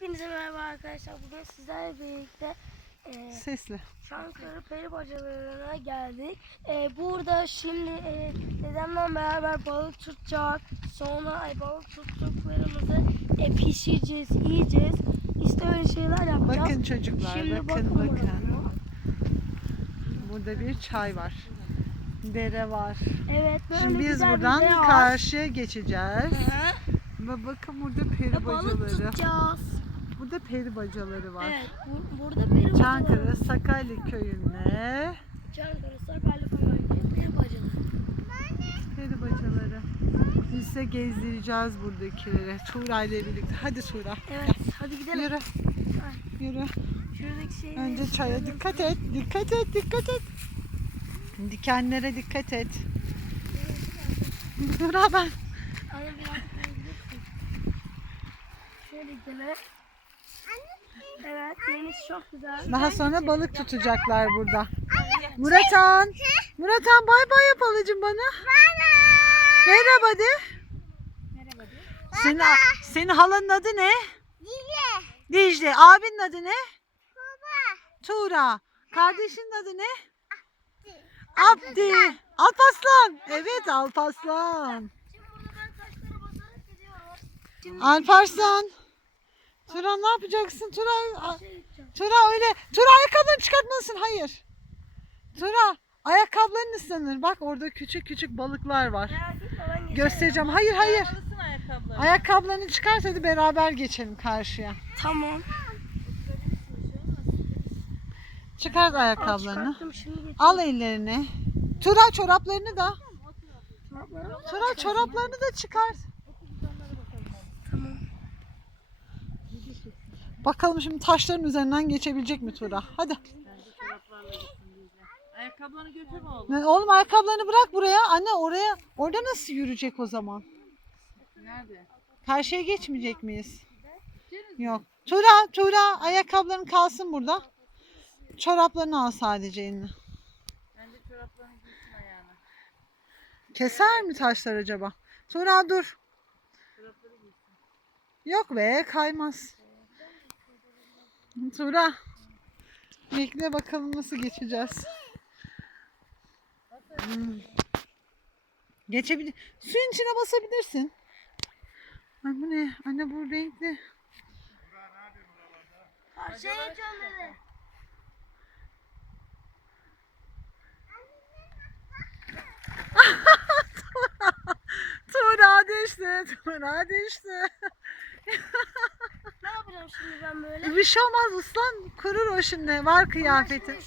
Hepinize merhaba arkadaşlar. Bugün sizlerle birlikte e, Sesli. Çankırı peri bacalarına geldik. E, burada şimdi e, dedemle beraber balık tutacak. Sonra ay, balık tuttuklarımızı e, pişireceğiz, yiyeceğiz. İşte öyle şeyler yapacağız. Bakın çocuklar Şimdi bakın bakın. Burada bir çay var. Dere var. Evet böyle Şimdi biz güzel bir buradan dere var. karşıya geçeceğiz. Hı. Ve bakın burada peri Ve balık bacaları. tutacağız. Burada peri bacaları var. Evet bu- burada peri bacaları. Çankırı Sakarya köyünde Çankırı, Sakarya falan peri bacaları. peri bacaları. Biz size gezdireceğiz buradakileri. Tuğra ile birlikte. Hadi Tuğra. Evet hadi gidelim. Yürü. Yürü. Şuradaki şeyi Önce çaya dikkat et. Dikkat et. Dikkat et. Dikenlere dikkat et. Tuğra ben. Şöyle gidelim. Evet deniz çok güzel. Daha sonra balık tutacaklar burada. Muratan. Muratan bay bay yap halacığım bana. Merhaba de. Senin, senin halanın adı ne? Dicle. Abinin adı ne? Tuğra. Kardeşinin adı ne? Abdi. Alpaslan. Evet Alpaslan. Alparslan. Tuğra ne yapacaksın? Tuğra, şey. Tuğra öyle. Tuğra ayakkabılarını çıkartmasın. Hayır. Tuğra ayakkabıların ıslanır. Bak orada küçük küçük balıklar var. Göstereceğim. Hayır hayır. Ayakkabılarını çıkart hadi beraber geçelim karşıya. Tamam. Çıkart ayakkabılarını. Al ellerini. Tuğra çoraplarını da. Tuğra çoraplarını da çıkart. Bakalım şimdi taşların üzerinden geçebilecek mi Tuğra? Hadi. Ayakkabılarını götür oğlum. Ne, oğlum ayakkabılarını bırak buraya. Anne oraya. Orada nasıl yürüyecek o zaman? Nerede? Karşıya geçmeyecek miyiz? Yok. Tuğra, Tuğra ayakkabıların kalsın burada. Çoraplarını al sadece eline. Bence çoraplarını giysin ayağına. Keser mi taşlar acaba? Tuğra dur. Çorapları giysin. Yok be kaymaz. Tuğra. Bekle bakalım nasıl geçeceğiz. Hmm. Geçebilir. Suyun içine basabilirsin. Ay bu ne? Anne bu renkli. Geçiyorum dedi. Tuğra düştü. Tuğra düştü. Şimdi ben böyle? Bir şey olmaz ıslan kurur o şimdi. Var kıyafetin.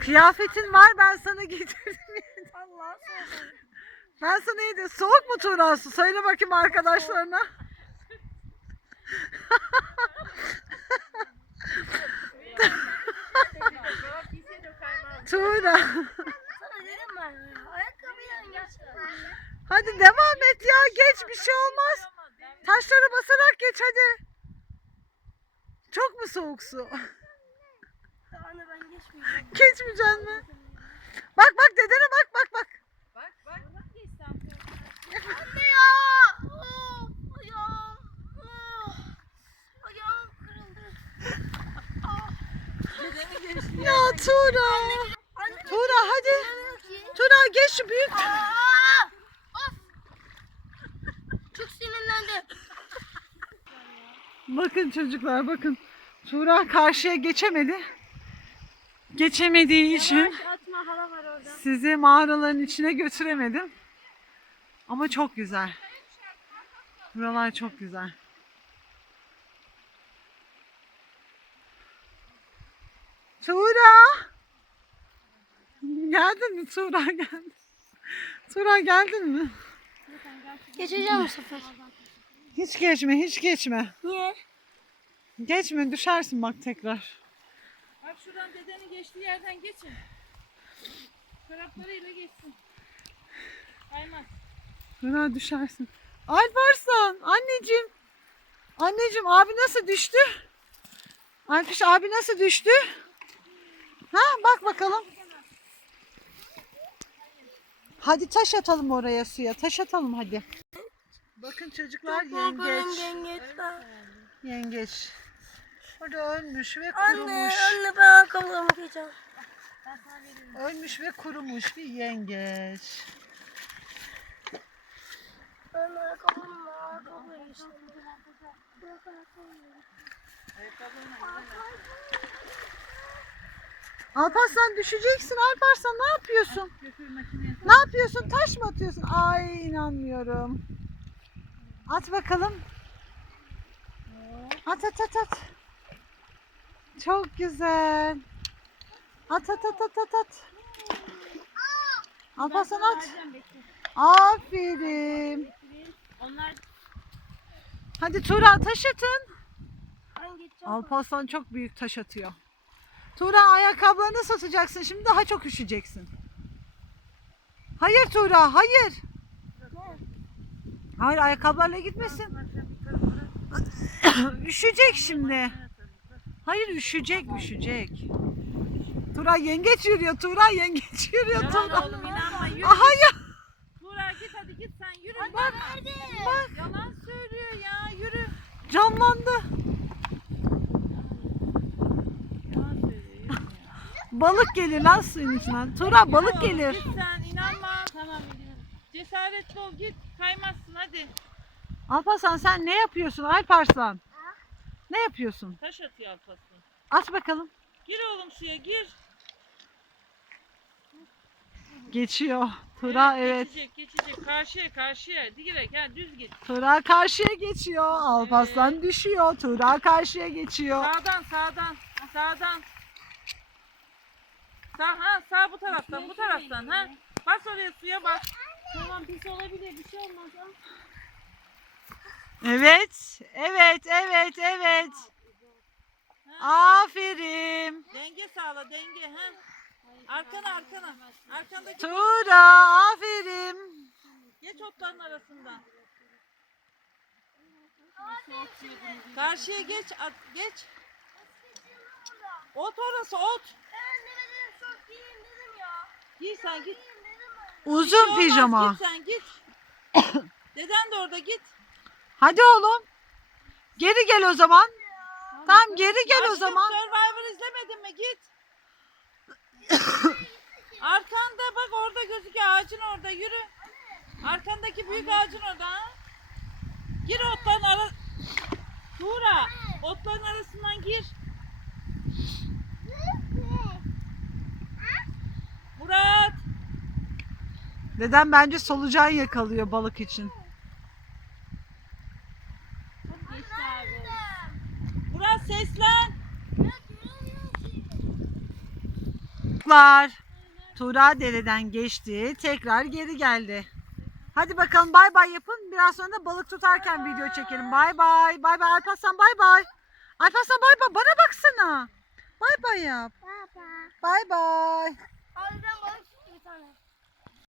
Kıyafetin var ben sana getirdim. Allah. Ben sana yedim. Soğuk mu Tuğra su? Söyle bakayım arkadaşlarına. Tuğra. Hadi devam et ya. Geç bir şey olmaz. Taşlara basarak geç hadi. Çok mu soğuk su? Anne ben geçmeyeceğim. Geçmeyeceksin mi? Bak bak dedene bak bak bak. Bak bak. Anne ya. Oh, ayağım. Oh, ayağım kırıldı. Dedemi geçti. Ya Tuğra. Anne Tuğra hadi. Tuğra geç şu büyük. Aa, of. Çok sinirlendim. Bakın çocuklar bakın. Tuğra karşıya geçemedi. Geçemediği için Atma hala var orada. sizi mağaraların içine götüremedim. Ama çok güzel. Buralar çok güzel. Tuğra! Geldin mi Tuğra geldin. Tuğra geldin mi? Geçeceğim bu sefer. Hiç geçme, hiç geçme. Niye? Geçme, düşersin bak tekrar. Bak şuradan dedenin geçtiği yerden geçin. Çoraplarıyla geçsin. Kaymaz. Tuğra düşersin. Alparslan, anneciğim. Anneciğim, abi nasıl düştü? Alpiş abi nasıl düştü? Ha, bak bakalım. Hadi taş atalım oraya suya. Taş atalım hadi. Bakın çocuklar yengeç. yengeçten. Yengeç. Burada ölmüş ve Anne, kurumuş. anne ben ayakkabılarımı giyeceğim. Ölmüş ve kurumuş bir yengeç. Ben ayakkabımı ayakkabı işte. Bırak ayakkabımı. Alparslan düşeceksin Alparslan ne yapıyorsun? Ne yapıyorsun? Taş mı atıyorsun? Ay inanmıyorum. At bakalım. At at at at. Çok güzel. At at at at at at. Alparslan at. Aferin. Onlar Hadi Tuğra taş atın. Alparslan çok büyük taş atıyor. Tuğra ayakkabılarını satacaksın. Şimdi daha çok üşüyeceksin. Hayır Tuğra, hayır. Hayır ayakkabılarla gitmesin. üşüyecek şimdi. Hayır üşüyecek, üşüyecek. Tuğra yengeç yürüyor. Tuğra yengeç yürüyor. Yalan Tuğra. oğlum inanma yürü. Aha ya. Tuğra git hadi git sen yürü. Bak. Bak Yalan söylüyor ya yürü. canlandı. Yalan söylüyor yürü ya. Balık gelir lan suyun içinden. Tuğra balık gelir. Git sen inanma. Cesaretli ol git. Kaymazsın hadi. Alparslan sen ne yapıyorsun Alparslan? Ne yapıyorsun? Taş atıyor Alparslan. At bakalım. Gir oğlum suya gir. Geçiyor. Tuğra evet. Geçecek geçecek. Karşıya karşıya. Direkt ha düz git. Tuğra karşıya geçiyor. Alparslan düşüyor. Tuğra karşıya geçiyor. Sağdan sağdan. Sağdan. Sağ ha sağ bu taraftan bu taraftan ha. Bas oraya suya bas. Tamam pis olabilir bir şey olmaz. Evet. Evet, evet, evet. Aferin. Denge sağla denge ha. Arkana arkana. Arkandaki Tuğra aferin. geç otların arasından. Karşıya geç at geç. Ot orası ot. Ben de dedim çok giyeyim dedim ya. Giy sen git. Ama. Bir şey Uzun olmaz, pijama. Git sen git. Deden de orada git. Hadi oğlum. Geri gel o zaman. Tamam geri gel o Aşkım, zaman. Survivor izlemedin mi? Git. Arkanda bak orada gözüküyor ağacın orada yürü. Arkandaki büyük ağacın orada ha. Gir otların ara... Tuğra otların arasından gir. Dedem bence solucan yakalıyor balık için. Murat seslen. Var. Tuğra dereden geçti. Tekrar geri geldi. Hadi bakalım bay bay yapın. Biraz sonra da balık tutarken video çekelim. Bay bay. Bay bay Alparslan bay bay. Alparslan bay bay. Bana baksana. Bay bay yap. Baba. Bay bay.